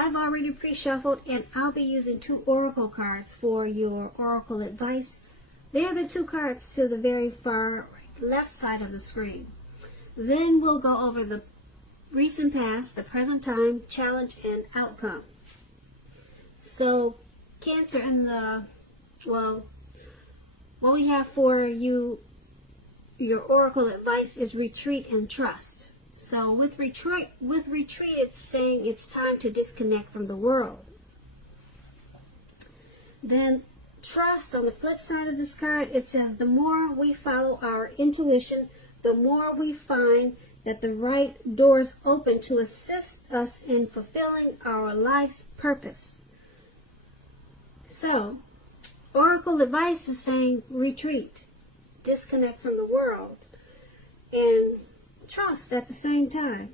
I've already pre-shuffled, and I'll be using 2 oracle cards for your oracle advice. They're the 2 cards to the very far left side of the screen. Then we'll go over the recent past, the present time, challenge, and outcome. So, Cancer, in the, well, what we have for you, your oracle advice, is retreat and trust. So with retreat, it's saying it's time to disconnect from the world. Then trust, on the flip side of this card, it says the more we follow our intuition, the more we find that the right doors open to assist us in fulfilling our life's purpose. So, oracle advice is saying retreat, disconnect from the world, and trust at the same time.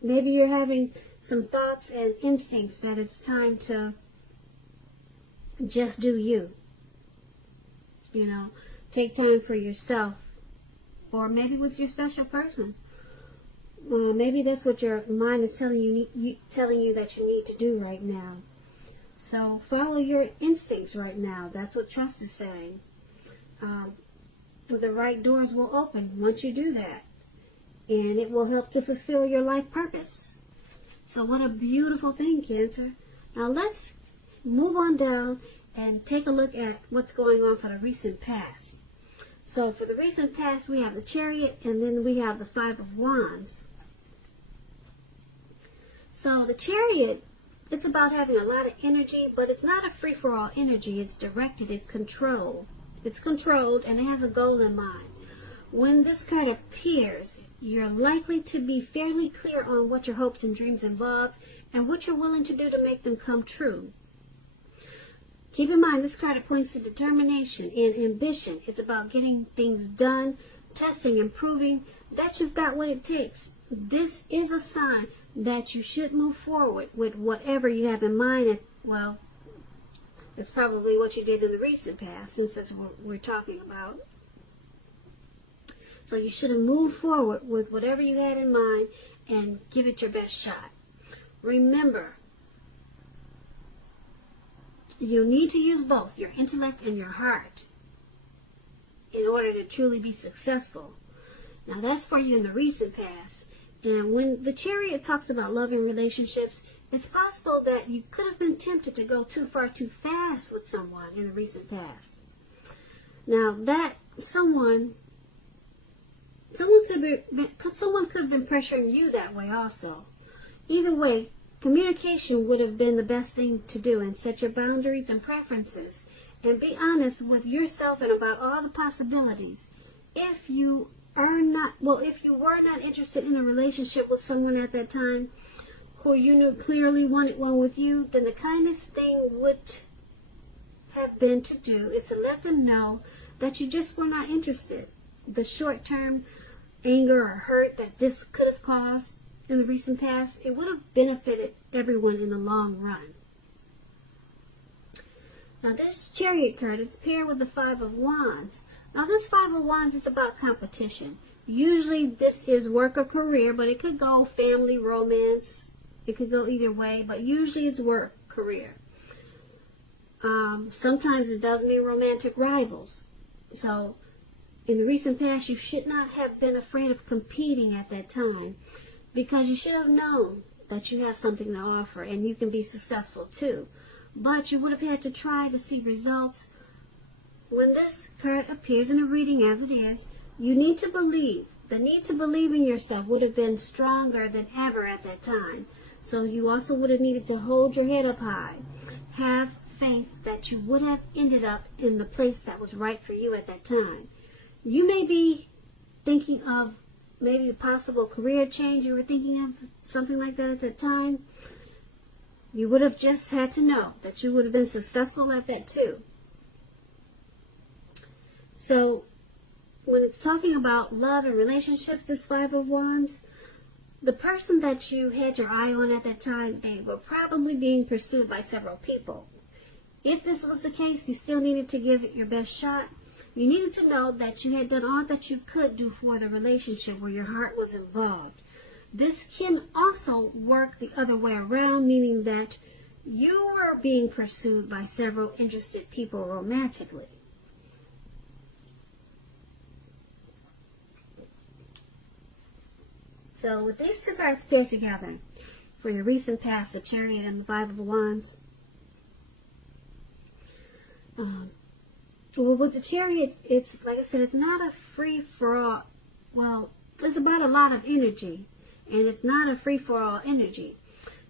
Maybe you're having some thoughts and instincts that it's time to just do you. You know, take time for yourself, or maybe with your special person. Maybe that's what your mind is telling you that you need to do right now. So follow your instincts right now. That's what trust is saying. The right doors will open once you do that, and it will help to fulfill your life purpose. So what a beautiful thing, Cancer. Now let's move on down and take a look at what's going on for the recent past. So for the recent past, we have the Chariot, and then we have the 5 of Wands. So the Chariot, it's about having a lot of energy, but it's not a free-for-all energy. It's directed, it's controlled. It's controlled, and it has a goal in mind. When this card appears, you're likely to be fairly clear on what your hopes and dreams involve and what you're willing to do to make them come true. Keep in mind, this card points to determination and ambition. It's about getting things done, testing and proving that you've got what it takes. This is a sign that you should move forward with whatever you have in mind. And, well, it's probably what you did in the recent past, since that's what we're talking about. So you should have moved forward with whatever you had in mind and give it your best shot. Remember, you need to use both your intellect and your heart in order to truly be successful. Now that's for you in the recent past. And when the Chariot talks about love and relationships, it's possible that you could have been tempted to go too far too fast with someone in the recent past. Now that someone could have been pressuring you that way also. Either way, communication would have been the best thing to do, and set your boundaries and preferences and be honest with yourself and about all the possibilities. If you were not interested in a relationship with someone at that time who you knew clearly wanted one with you, then the kindest thing would have been to do is to let them know that you just were not interested. The short-term anger or hurt that this could have caused in the recent past, it would have benefited everyone in the long run. Now this Chariot card is paired with the 5 of Wands. Now this 5 of Wands is about competition. Usually this is work or career, but it could go family, romance. It could go either way, but usually it's work, career. Sometimes it does mean romantic rivals. So in the recent past, you should not have been afraid of competing at that time, because you should have known that you have something to offer and you can be successful too. But you would have had to try to see results. When this card appears in a reading as it is, you need to believe. The need to believe in yourself would have been stronger than ever at that time. So you also would have needed to hold your head up high. Have faith that you would have ended up in the place that was right for you at that time. You may be thinking of maybe a possible career change. You were thinking of something like that at that time. You would have just had to know that you would have been successful at that too. So when it's talking about love and relationships, this 5 of Wands, the person that you had your eye on at that time, they were probably being pursued by several people. If this was the case, you still needed to give it your best shot. You needed to know that you had done all that you could do for the relationship where your heart was involved. This can also work the other way around, meaning that you are being pursued by several interested people romantically. So with these two cards paired together, for your recent past, the Chariot and the Five of Wands, well, with the Chariot, it's, like I said, it's not a free-for-all. Well, it's about a lot of energy, and it's not a free-for-all energy.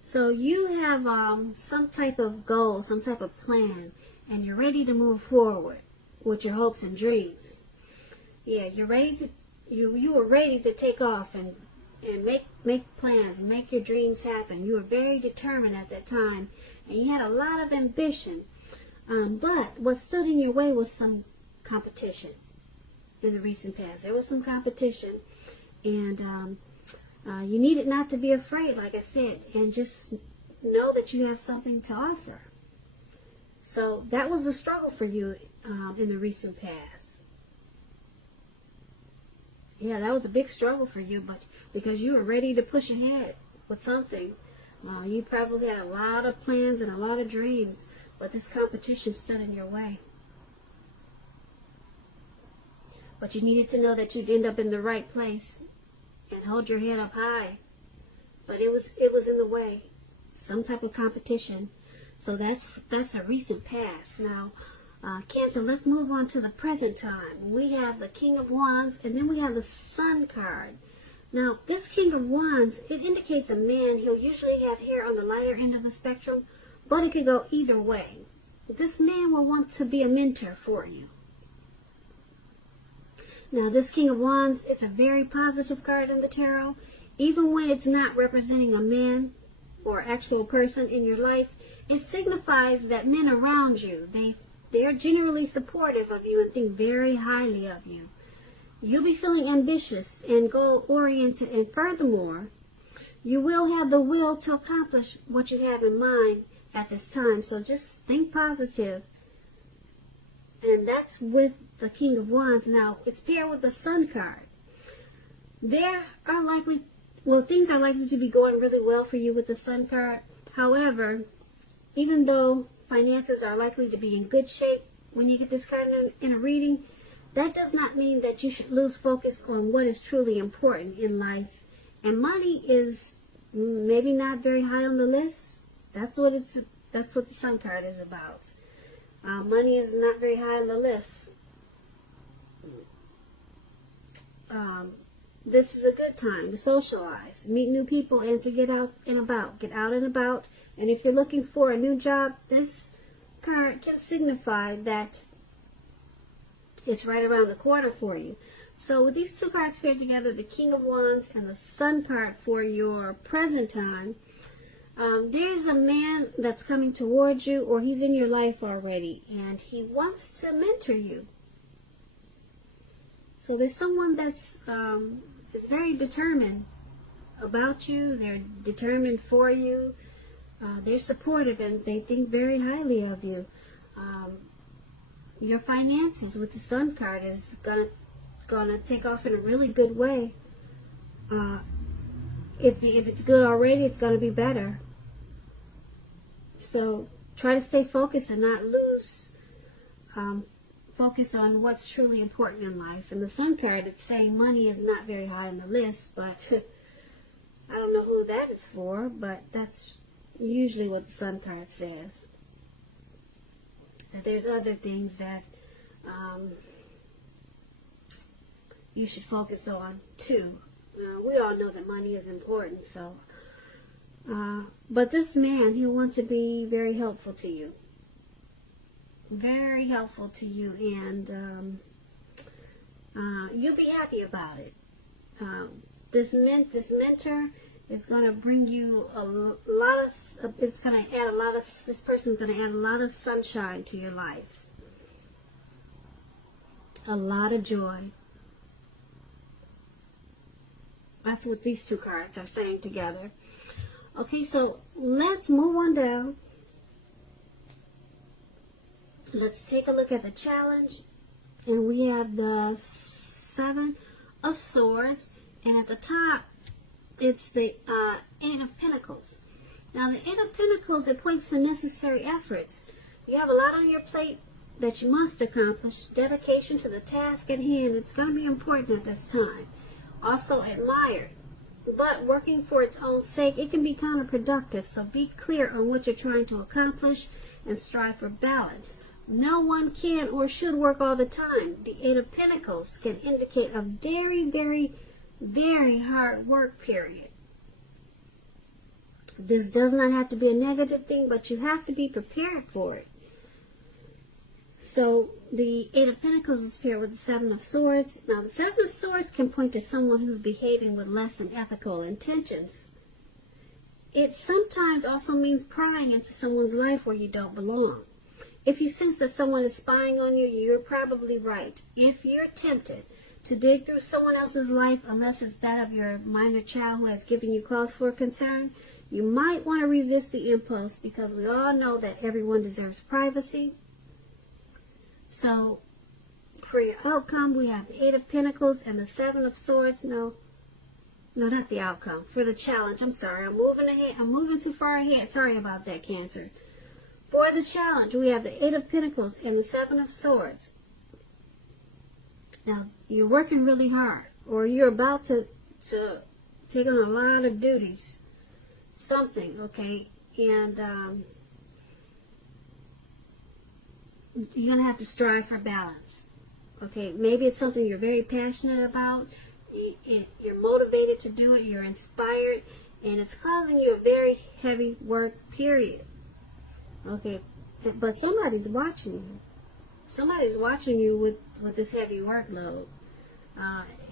So you have some type of goal, some type of plan, and you're ready to move forward with your hopes and dreams. Yeah, you're ready to, you were ready to take off and make plans, make your dreams happen. You were very determined at that time, and you had a lot of ambition. But what stood in your way was some competition in the recent past. There was some competition, and you needed not to be afraid, like I said, and just know that you have something to offer. So that was a struggle for you in the recent past. Yeah, that was a big struggle for you, but because you were ready to push ahead with something. You probably had a lot of plans and a lot of dreams, but this competition stood in your way. But you needed to know that you'd end up in the right place and hold your head up high. But it was in the way. Some type of competition. So that's a recent past. Now, Cancer, let's move on to the present time. We have the King of Wands, and then we have the Sun card. Now, this King of Wands, it indicates a man. He'll usually have hair on the lighter end of the spectrum, but it could go either way. This man will want to be a mentor for you. Now, this King of Wands, it's a very positive card in the tarot. Even when it's not representing a man or actual person in your life, it signifies that men around you, they're generally supportive of you and think very highly of you. You'll be feeling ambitious and goal-oriented, and furthermore, you will have the will to accomplish what you have in mind at this time. So just think positive. And that's with the King of Wands. Now, it's paired with the Sun card. Things are likely to be going really well for you with the Sun card. However, even though finances are likely to be in good shape when you get this card in a reading, that does not mean that you should lose focus on what is truly important in life. And money is maybe not very high on the list. That's what the Sun card is about. Money is not very high on the list. This is a good time to socialize, meet new people, and to get out and about. Get out and about. And if you're looking for a new job, this card can signify that it's right around the corner for you. So with these two cards paired together, the King of Wands and the Sun card for your present time, there's a man that's coming towards you, or he's in your life already, and he wants to mentor you. So there's someone that's is very determined about you. They're determined for you. They're supportive, and they think very highly of you. Your finances with the Sun card is gonna take off in a really good way. If it's good already, it's gonna be better. So try to stay focused and not lose focus on what's truly important in life. And the Sun card, it's saying money is not very high on the list, but I don't know who that is for, but that's usually what the Sun card says. That there's other things that you should focus on too. We all know that money is important, so but this man, he'll want to be very helpful to you. Very helpful to you, and you'll be happy about it. This mentor is going to bring you a lot of, it's going to add a lot of, this person's going to add a lot of sunshine to your life. A lot of joy. That's what these two cards are saying together. Okay, so let's move on down. Let's take a look at the challenge. And we have the 7 of Swords. And at the top, it's the Eight of Pentacles. Now, the Eight of Pentacles, it points to necessary efforts. You have a lot on your plate that you must accomplish. Dedication to the task at hand. It's going to be important at this time. Also admired. But working for its own sake, it can be counterproductive. So be clear on what you're trying to accomplish and strive for balance. No one can or should work all the time. The Eight of Pentacles can indicate a very, very, very hard work period. This does not have to be a negative thing, but you have to be prepared for it. So the Eight of Pentacles is paired with the Seven of Swords. Now the Seven of Swords can point to someone who's behaving with less than ethical intentions. It sometimes also means prying into someone's life where you don't belong. If you sense that someone is spying on you, you're probably right. If you're tempted to dig through someone else's life, unless it's that of your minor child who has given you cause for concern, you might want to resist the impulse, because we all know that everyone deserves privacy. So, for your outcome, we have the Eight of Pentacles and the Seven of Swords. No, not the outcome. For the challenge, I'm sorry. I'm moving ahead. I'm moving too far ahead. Sorry about that, Cancer. For the challenge, we have the Eight of Pentacles and the Seven of Swords. Now, you're working really hard, or you're about to take on a lot of duties. Something, okay? And you're going to have to strive for balance. Okay? Maybe it's something you're very passionate about. You're motivated to do it. You're inspired. And it's causing you a very heavy work period. Okay, but somebody's watching you. Somebody's watching you with this heavy workload.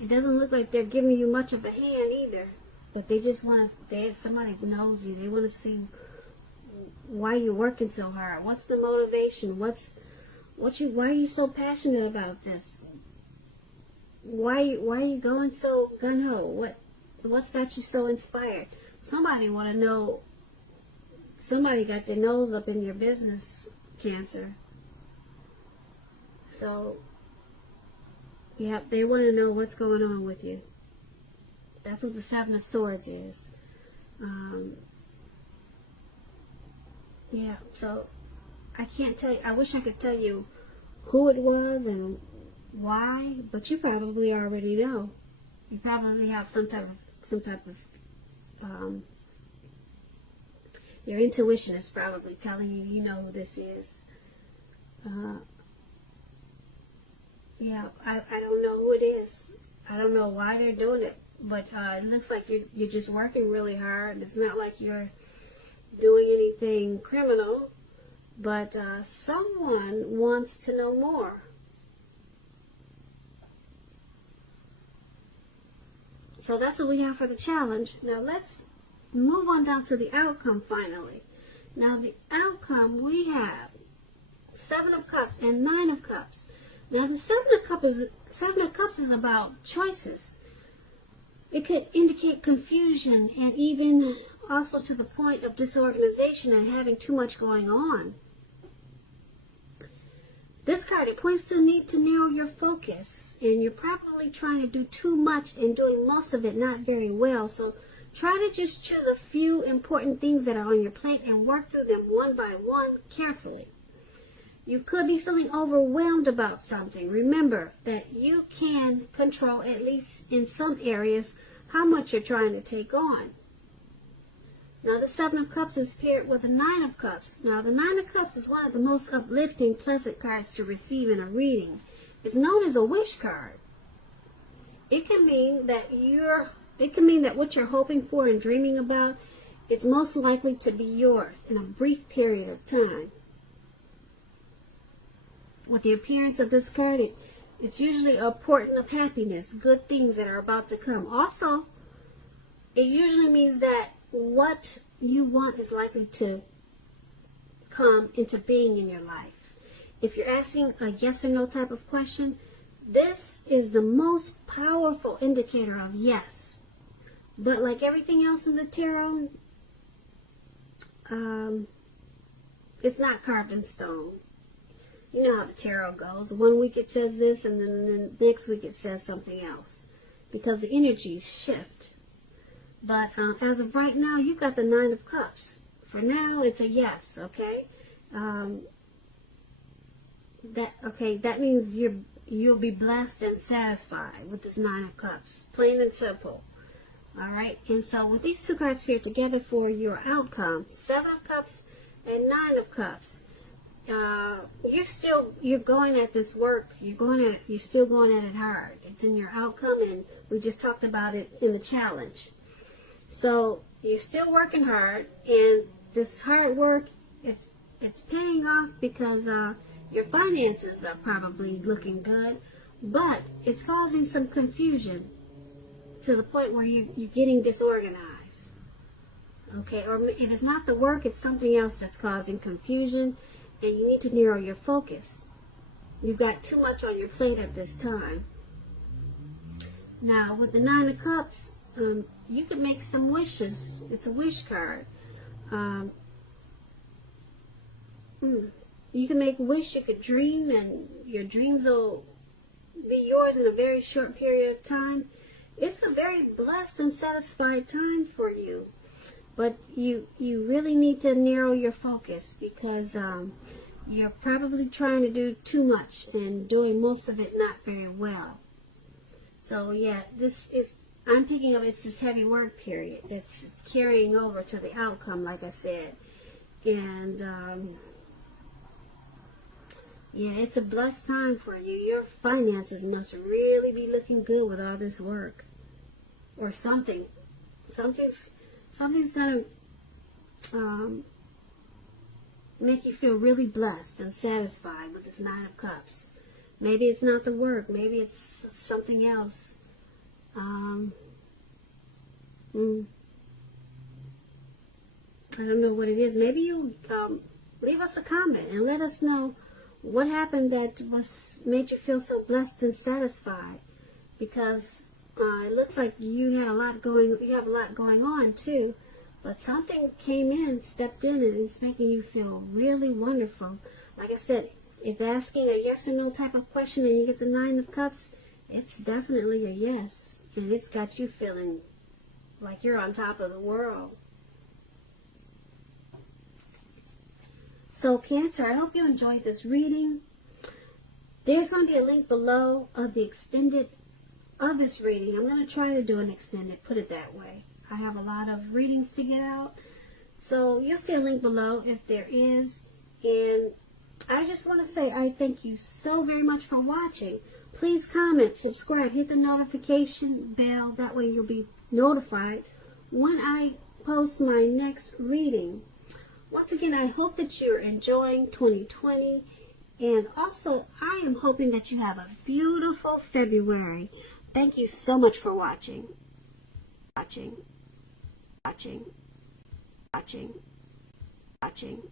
It doesn't look like they're giving you much of a hand either, but they just want to, somebody's nosy. They want to see why you're working so hard. What's the motivation? Why are you so passionate about this? Why are you going so gung-ho? What's got you so inspired? Somebody want to know. Somebody got their nose up in your business, Cancer. So, yeah, they want to know what's going on with you. That's what the Seven of Swords is. Yeah, so I can't tell you. I wish I could tell you who it was and why, but you probably already know. You probably have some type of your intuition is probably telling you, you know who this is. Yeah, I don't know who it is. I don't know why they're doing it, but it looks like you're just working really hard. It's not like you're doing anything criminal, but someone wants to know more. So that's what we have for the challenge. Now let's move on down to the outcome finally. Now the outcome, we have Seven of Cups and Nine of Cups. Now the Seven of Cups is about choices. It could indicate confusion and even also to the point of disorganization and having too much going on. This card, it points to a need to narrow your focus, and you're probably trying to do too much and doing most of it not very well. So try to just choose a few important things that are on your plate and work through them one by one carefully. You could be feeling overwhelmed about something. Remember that you can control, at least in some areas, how much you're trying to take on. Now the Seven of Cups is paired with the Nine of Cups. Now the Nine of Cups is one of the most uplifting, pleasant cards to receive in a reading. It's known as a wish card. It can mean that what you're hoping for and dreaming about, it's most likely to be yours in a brief period of time. With the appearance of this card, it's usually a portent of happiness, good things that are about to come. Also, it usually means that what you want is likely to come into being in your life. If you're asking a yes or no type of question, this is the most powerful indicator of yes. But like everything else in the tarot, it's not carved in stone. You know how the tarot goes. One week it says this, and then the next week it says something else. Because the energies shift. But as of right now, you got the Nine of Cups. For now, it's a yes, okay? That means you'll be blessed and satisfied with this Nine of Cups. Plain and simple. Alright? And so with these two cards here together for your outcome, Seven of Cups and Nine of Cups, you're going at this work. You're still going at it hard. It's in your outcome, and we just talked about it in the challenge. So you're still working hard, and this hard work, it's paying off because your finances are probably looking good, but it's causing some confusion to the point where you're getting disorganized. Okay, or if it's not the work, it's something else that's causing confusion, and you need to narrow your focus. You've got too much on your plate at this time. Now, with the Nine of Cups, you can make some wishes. It's a wish card. You can make a wish, you could dream, and your dreams will be yours in a very short period of time. It's a very blessed and satisfied time for you. But you really need to narrow your focus, because you're probably trying to do too much and doing most of it not very well. So yeah, I'm picking up, it's this heavy work period. It's carrying over to the outcome, like I said. And yeah, it's a blessed time for you. Your finances must really be looking good with all this work. Or something's going to make you feel really blessed and satisfied with this Nine of Cups. Maybe it's not the work. Maybe it's something else. I don't know what it is. Maybe you leave us a comment and let us know what happened that made you feel so blessed and satisfied. Because it looks like you have a lot going on too. But something came in, stepped in, and it's making you feel really wonderful. Like I said, if asking a yes or no type of question and you get the Nine of Cups, it's definitely a yes. And it's got you feeling like you're on top of the world. So Cancer, I hope you enjoyed this reading. There's going to be a link below of the extended of this reading. I'm going to try to do an extended, put it that way. I have a lot of readings to get out. So you'll see a link below if there is. And I just want to say I thank you so very much for watching. Please comment, subscribe, hit the notification bell. That way you'll be notified when I post my next reading. Once again, I hope that you're enjoying 2020. And also, I am hoping that you have a beautiful February. Thank you so much for watching. Watching.